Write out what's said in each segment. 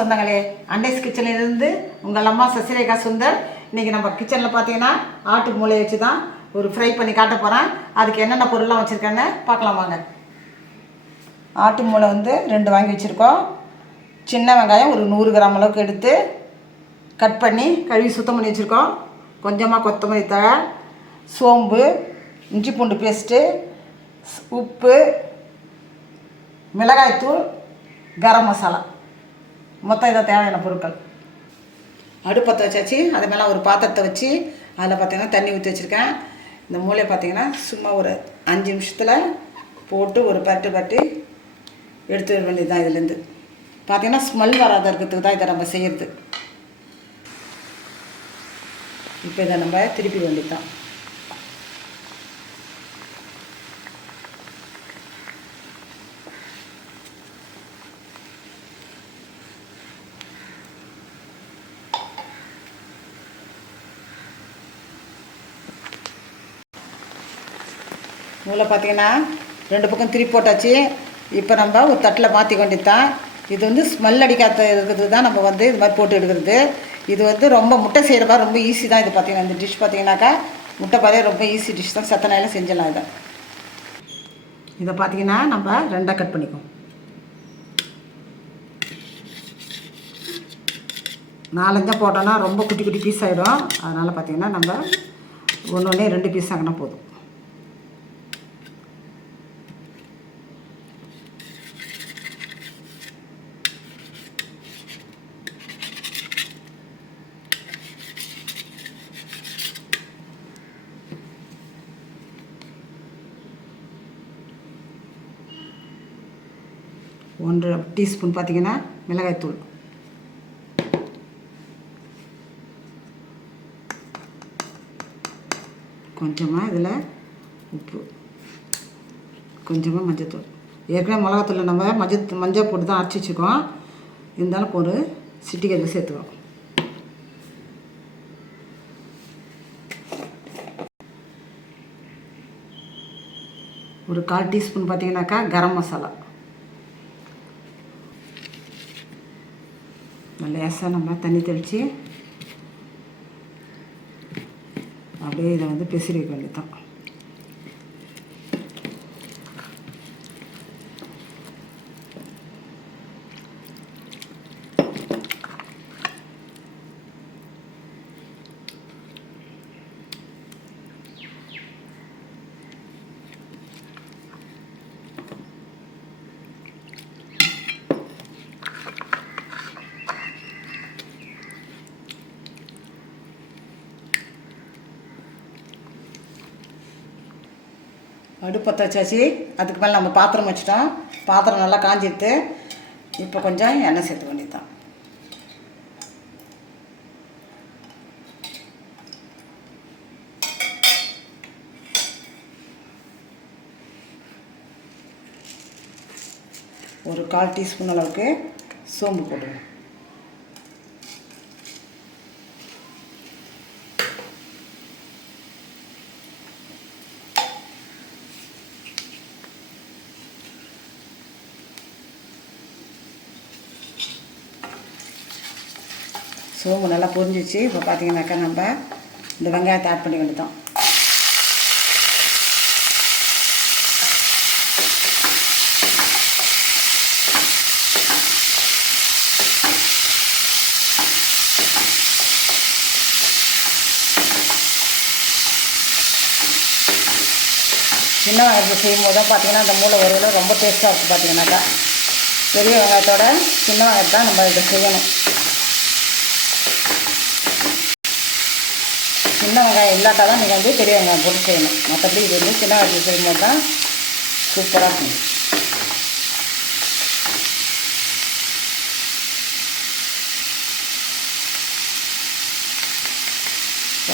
சொந்தங்களே அண்டைஸ் கிச்சன்லேருந்து உங்கள் அம்மா சசிரேகா சுந்தர். இன்றைக்கி நம்ம கிச்சனில் பார்த்தீங்கன்னா ஆட்டு மூளை வச்சு தான் ஒரு ஃப்ரை பண்ணி காட்ட போகிறேன் அதுக்கு என்னென்ன பொருள்லாம் வச்சுருக்கேன்னு பார்க்கலாம் வாங்க. ஆட்டு மூளை வந்து ரெண்டு வாங்கி வச்சுருக்கோம். சின்ன வெங்காயம் ஒரு நூறு கிராம் அளவுக்கு எடுத்து கட் பண்ணி கழுவி சுத்தம் பண்ணி வச்சுருக்கோம். கொஞ்சமாக கொத்தமல்லி தழை சோம்பு இஞ்சி பூண்டு பேஸ்ட்டு உப்பு மிளகாய்த்தூள் கரம் மசாலா. மொத்தம் இதை தேவையான பொருட்கள். அடுப்பத்தை வச்சாச்சு. அது மேலே ஒரு பாத்திரத்தை வச்சு அதில் பார்த்தீங்கன்னா தண்ணி ஊற்றி வச்சுருக்கேன். இந்த மூளையை பார்த்தீங்கன்னா சும்மா ஒரு அஞ்சு நிமிஷத்தில் போட்டு ஒரு பரட்டு பரட்டி எடுத்து வர வேண்டியது தான் இதுலேருந்து. பார்த்தீங்கன்னா ஸ்மெல் வராத இருக்கிறதுக்கு தான் இதை நம்ம செய்கிறது இப்போ இதை நம்ம திருப்பி வேண்டியது தான் நூலை பார்த்தீங்கன்னா ரெண்டு பக்கம் திருப்பி போட்டாச்சு. இப்போ நம்ம ஒரு தட்டில் மாற்றி கொண்டுத்தான். இது வந்து ஸ்மெல் அடிக்காத இருக்கிறது தான் நம்ம வந்து இது மாதிரி போட்டு எடுக்கிறது. இது வந்து ரொம்ப முட்டை செய்கிற மாதிரி ரொம்ப ஈஸி தான் இது பார்த்தீங்கன்னா. இந்த டிஷ் பார்த்தீங்கன்னாக்கா முட்டை பாதையே ரொம்ப ஈஸி டிஷ் தான். சத்தனாயில செஞ்சிடலாம் இதை. இதை பார்த்தீங்கன்னா நம்ம ரெண்டாக கட் பண்ணிக்குவோம். நாலஞ்சா போட்டோன்னா ரொம்ப குட்டி குட்டி பீஸ் ஆகிடும் அதனால் பார்த்தீங்கன்னா நம்ம ஒன்று ஒன்றே ரெண்டு பீஸ் ஆகினா போதும். ஒன்றரை டீஸ்பூன் பார்த்தீங்கன்னா மிளகாய்த்தூள். கொஞ்சமாக இதில் உப்பு. கொஞ்சமாக மஞ்சத்தூள். ஏற்கனவே மிளகாத்தூள் நம்ம மஞ்சள் மஞ்சள் போட்டு தான் அரைச்சி வச்சுக்கோம் இருந்தாலும் ஒரு சிட்டிக்கு அதில் சேர்த்துக்கிறோம் ஒரு கால் டீஸ்பூன் பார்த்தீங்கன்னாக்கா கரம் மசாலா. லேசாக நம்ம தண்ணி தெளித்து அப்படியே இதை வந்து பிசிறி வேண்டியதான் அடுப்பத்தை வச்சாச்சு அதுக்கு மேலே நம்ம பாத்திரம் வச்சுட்டோம். பாத்திரம் நல்லா காஞ்சிடுது இப்போ கொஞ்சம் எண்ணெய் சேர்த்து வேண்டியதுதான். ஒரு கால் டீஸ்பூன் அளவுக்கு சோம்பு போடுங்க சோம்பு நல்லா பொரிஞ்சிச்சு. இப்போ பார்த்தீங்கன்னாக்கா நம்ம இந்த வெங்காயத்தை ஆட் பண்ணி வேண்டியதான் சின்ன வெங்காயத்தை செய்யும் போது தான் பார்த்தீங்கன்னா அந்த மூளை வறுவல் ரொம்ப டேஸ்ட்டாக இருக்குது பார்த்தீங்கன்னாக்கா பெரிய வெங்காயத்தோட சின்ன வெங்காயத்தை தான் நம்ம இதை செய்யணும். சின்ன வெங்காயம் இல்லாட்டா தான் நீங்கள் வந்து பெரிய வெங்காயம் போட்டு செய்யணும். மற்றபடி இது வந்து சின்ன வெங்காயத்தில் செய்யும்போது தான் சூப்பராக இருக்கும்.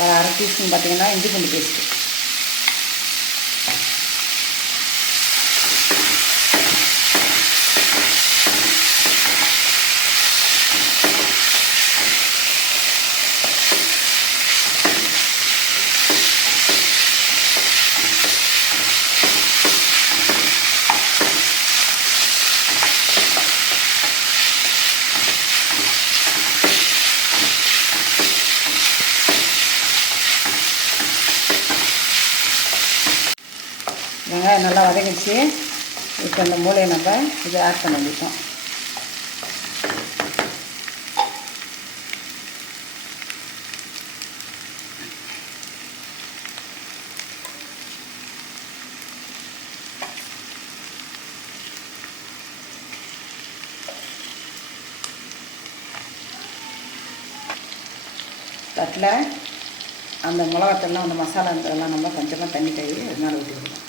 ஒரு அரை டீஸ்பூன் பார்த்தீங்கன்னா இஞ்சி பூண்டு பேஸ்ட்டு வெங்காயம் நல்லா வதங்கிச்சு இப்போ இந்த மூளையை நம்ம இதை ஆட் பண்ண வேண்டிட்டோம் தட்டில் அந்த மிளகாத்தெல்லாம் அந்த மசாலா இதெல்லாம் நம்ம கொஞ்சமாக தண்ணி கழுவி அது மேலே ஊற்றி விடணும்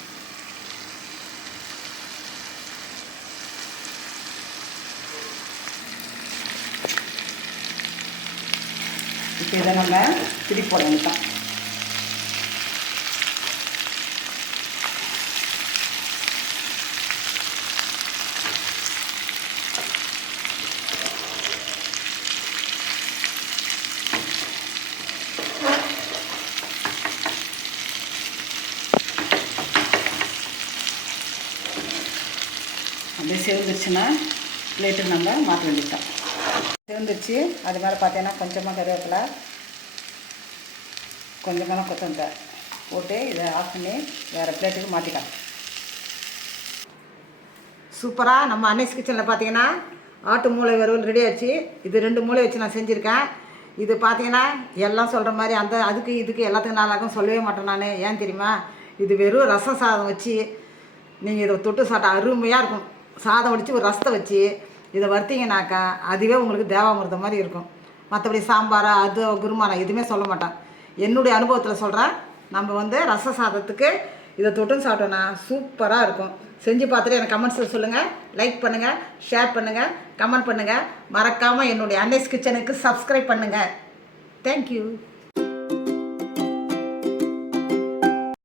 இப்போ இதை நம்ம திருப்பி போட வேண்டியதான் அப்படியே செவந்துருச்சுன்னா பிளேட்டுக்கு நம்ம மாற்ற வேண்டியதுதான். செவந்துருச்சு அது மேலே பார்த்தீங்கன்னா கொஞ்சமாக கருவேப்பிலை கொஞ்சமாக கொத்தமல்லி போட்டு இதை ஆஃப் பண்ணி வேறு பிளேட்டுக்கு மாற்றிக்கலாம் சூப்பராக நம்ம அன்னைஸ் கிச்சனில் பார்த்தீங்கன்னா ஆட்டு மூளை வறுவல் ரெடி ஆச்சு இது ரெண்டு மூளை வச்சு நான் செஞ்சுருக்கேன். இது பார்த்தீங்கன்னா எல்லாம் சொல்கிற மாதிரி அந்த அதுக்கு இதுக்கு எல்லாத்துக்கும் நல்லாக்கும் சொல்லவே மாட்டேன் நான். ஏன் தெரியுமா? இது வெறும் ரசம் சாதம் வச்சு நீங்கள் இதை தொட்டு சாப்பிட்டா அருமையாக இருக்கும். சாதம் வடித்து ஒரு ரசத்தை வச்சு இதை வறுத்தீங்கனாக்கா அதுவே உங்களுக்கு தேவாமிர்தம் மாதிரி இருக்கும். மற்றபடி சாம்பாரா அது குருமாரா எதுவுமே சொல்ல மாட்டேன். என்னுடைய அனுபவத்தில் சொல்கிறேன் நம்ம வந்து ரச சாதத்துக்கு இதை தொட்டுன்னு சாப்பிட்டோன்னா சூப்பராக இருக்கும். செஞ்சு பார்த்துட்டு எனக்கு கமெண்ட்ஸில் சொல்லுங்கள் லைக் பண்ணுங்கள் ஷேர் பண்ணுங்கள் கமெண்ட் பண்ணுங்கள் மறக்காமல் என்னுடைய அன்னைஸ் கிச்சனுக்கு சப்ஸ்கிரைப் பண்ணுங்கள் தேங்க்யூ